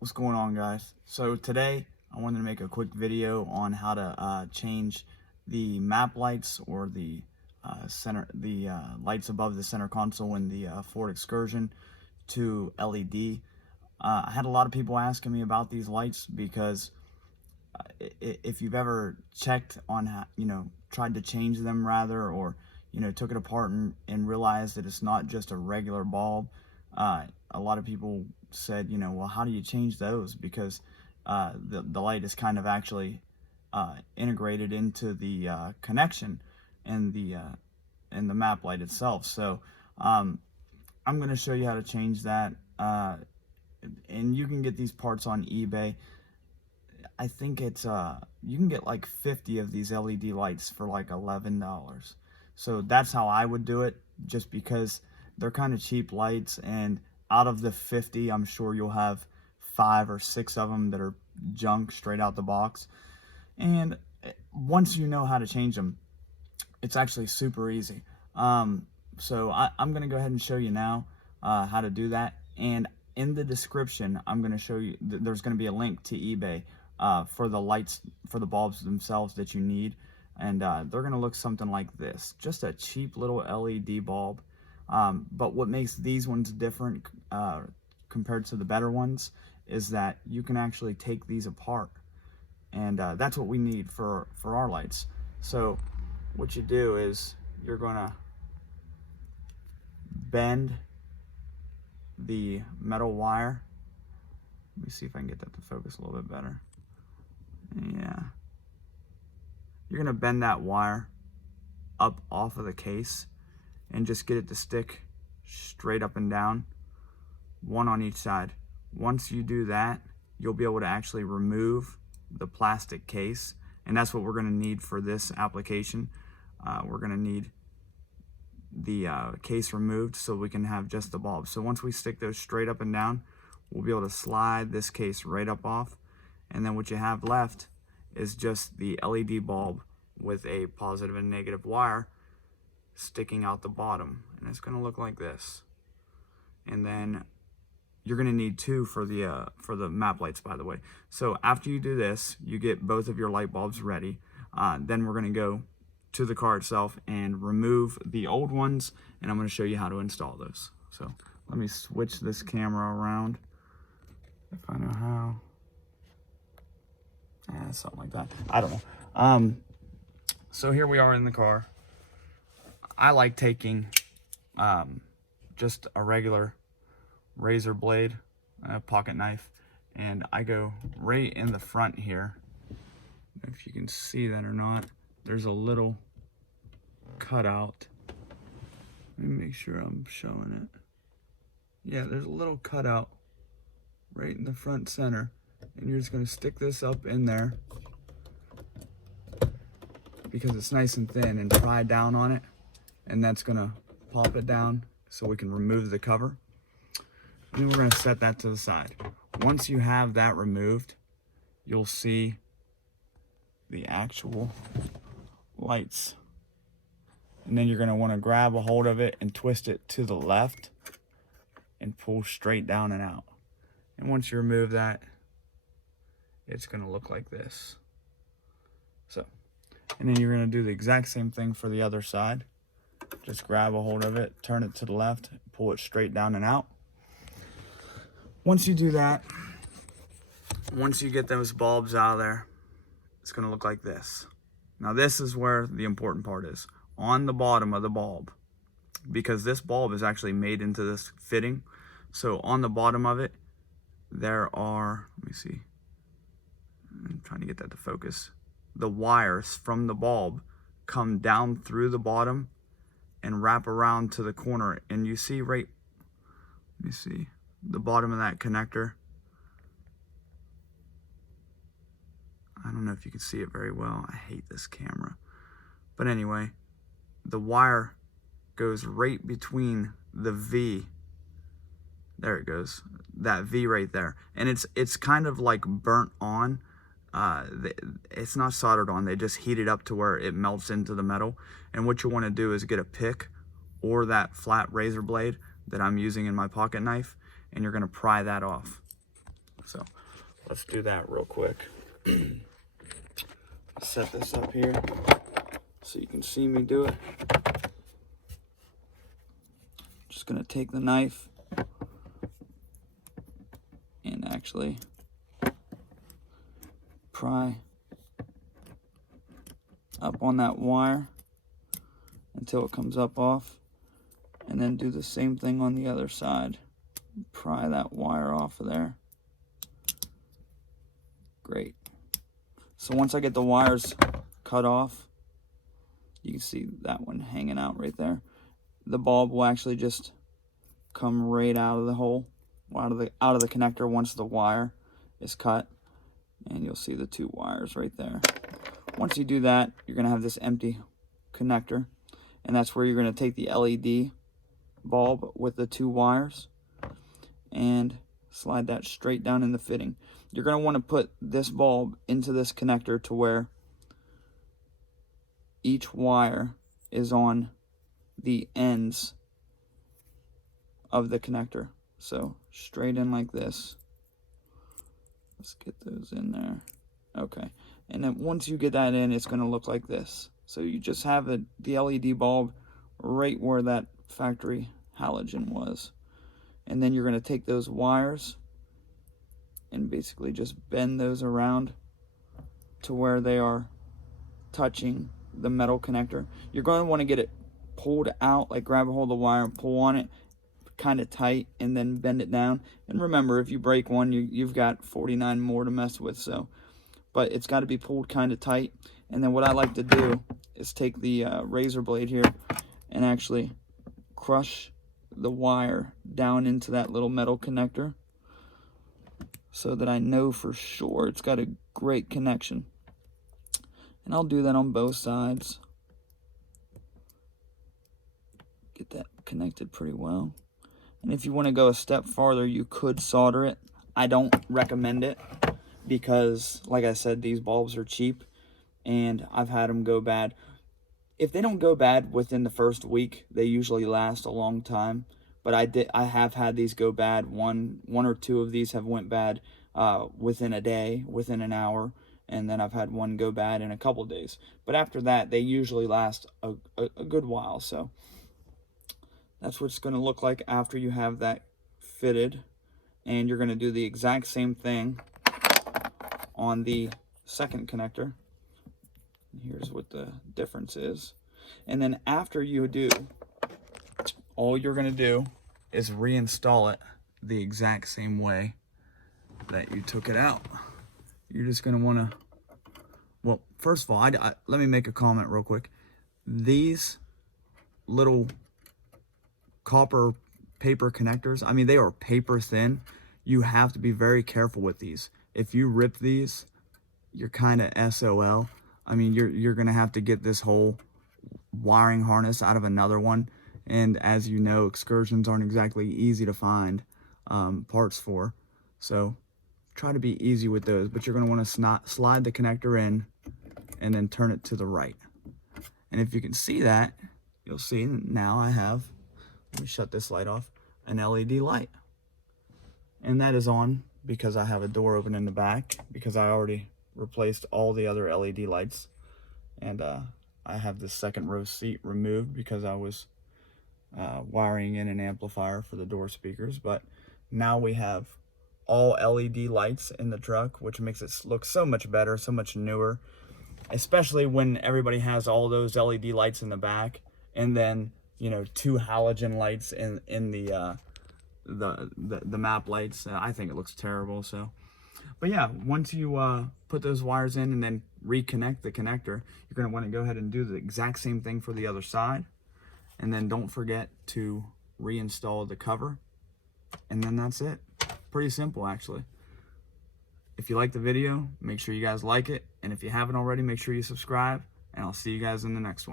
What's going on, guys? So today I wanted to make a quick video on how to change the map lights or the lights above the center console in the Ford Excursion to LED. I had a lot of people asking me about these lights because if you've ever checked on how, tried to change them rather, or took it apart and realized that it's not just a regular bulb. A lot of people said, well, how do you change those? Because the light is kind of actually integrated into the connection and the map light itself. So I'm going to show you how to change that, and you can get these parts on eBay. I think it's you can get like 50 of these LED lights for like $11. So that's how I would do it, just because they're kind of cheap lights, and out of the 50, I'm sure you'll have 5 or 6 of them that are junk straight out the box. And once you know how to change them, it's actually super easy. So I'm going to go ahead and show you now how to do that. And in the description, I'm going to show you, there's going to be a link to eBay for the lights, for the bulbs themselves that you need. And they're going to look something like this. Just a cheap little LED bulb. But what makes these ones different compared to the better ones is that you can actually take these apart. And that's what we need for our lights. So what you do is you're going to bend the metal wire. Let me see if I can get that to focus a little bit better. Yeah. You're going to bend that wire up off of the case and just get it to stick straight up and down, one on each side. Once you do that, you'll be able to actually remove the plastic case, and that's what we're going to need for this application. We're going to need the case removed so we can have just the bulb. So once we stick those straight up and down, we'll be able to slide this case right up off, and then what you have left is just the LED bulb with a positive and negative wire sticking out the bottom, and it's going to look like this. And then you're going to need 2 for the map lights, by the way. So after you do this, you get both of your light bulbs ready. Then we're going to go to the car itself and remove the old ones, and I'm going to show you how to install those. So let me switch this camera around if I know how. Something like that. I don't know. So here we are in the car. I like taking just a regular razor blade, a pocket knife, and I go right in the front here. If you can see that or not, there's a little cutout. Let me make sure I'm showing it. Yeah, there's a little cutout right in the front center, and you're just going to stick this up in there because it's nice and thin, and pry down on it, and that's going to pop it down so we can remove the cover. And we're going to set that to the side. Once you have that removed, you'll see the actual lights. And then you're going to want to grab a hold of it and twist it to the left and pull straight down and out. And once you remove that, it's going to look like this. So, and then you're going to do the exact same thing for the other side. Just grab a hold of it, turn it to the left, pull it straight down and out. Once you do that, once you get those bulbs out of there, it's going to look like this. Now this is where the important part is. On the bottom of the bulb, because this bulb is actually made into this fitting. So on the bottom of it, there are, let me see, I'm trying to get that to focus. The wires from the bulb come down through the bottom and wrap around to the corner. And you see right, let me see, the bottom of that connector. I don't know if you can see it very well. I hate this camera. But anyway, the wire goes right between the V. There it goes. That V right there. And it's kind of like burnt on. It's not soldered on. They just heat it up to where it melts into the metal. And what you want to do is get a pick or that flat razor blade that I'm using in my pocket knife, and you're going to pry that off. So let's do that real quick. Set this up here so you can see me do it. Just gonna take the knife and actually pry up on that wire until it comes up off, and then do the same thing on the other side. Pry that wire off of there. Great. So once I get the wires cut off, you can see that one hanging out right there. The bulb will actually just come right out of the hole, out of the connector once the wire is cut, and you'll see the two wires right there. Once you do that, you're going to have this empty connector, and that's where you're going to take the LED bulb with the two wires and slide that straight down in the fitting. You're going to want to put this bulb into this connector to where each wire is on the ends of the connector. So straight in like this. Let's get those in there. Okay. And then once you get that in, it's going to look like this. So you just have the LED bulb right where that factory halogen was. And then you're going to take those wires and basically just bend those around to where they are touching the metal connector. You're going to want to get it pulled out, like grab a hold of the wire and pull on it kind of tight, and then bend it down. And remember, if you break one, you've got 49 more to mess with. So, but it's got to be pulled kind of tight. And then what I like to do is take the razor blade here and actually crush the wire down into that little metal connector so that I know for sure it's got a great connection. And I'll do that on both sides. Get that connected pretty well. And if you want to go a step farther, you could solder it. I don't recommend it because, like I said, these bulbs are cheap and I've had them go bad. If they don't go bad within the first week, they usually last a long time. But I have had these go bad. One or two of these have went bad within a day, within an hour, and then I've had one go bad in a couple days. But after that, they usually last a good while. So that's what it's going to look like after you have that fitted. And you're going to do the exact same thing on the second connector. Here's what the difference is. And then after you do, all you're going to do is reinstall it the exact same way that you took it out. You're just going to want to, well, first of all, let me make a comment real quick. These little copper paper connectors, I mean, they are paper thin. You have to be very careful with these. If you rip these, you're kind of SOL. I mean, you're going to have to get this whole wiring harness out of another one. And as you know, excursions aren't exactly easy to find parts for. So try to be easy with those. But you're going to want to slide the connector in and then turn it to the right. And if you can see that, you'll see now I have, let me shut this light off, an LED light. And that is on because I have a door open in the back because I already replaced all the other LED lights. And I have the second row seat removed because I was wiring in an amplifier for the door speakers. But now we have all LED lights in the truck, which makes it look so much better, so much newer, especially when everybody has all those LED lights in the back and then, you know, 2 halogen lights in the map lights. I think it looks terrible. So, but yeah, once you put those wires in and then reconnect the connector, you're going to want to go ahead and do the exact same thing for the other side. And then don't forget to reinstall the cover. And then that's it. Pretty simple, actually. If you like the video, make sure you guys like it. And if you haven't already, make sure you subscribe. And I'll see you guys in the next one.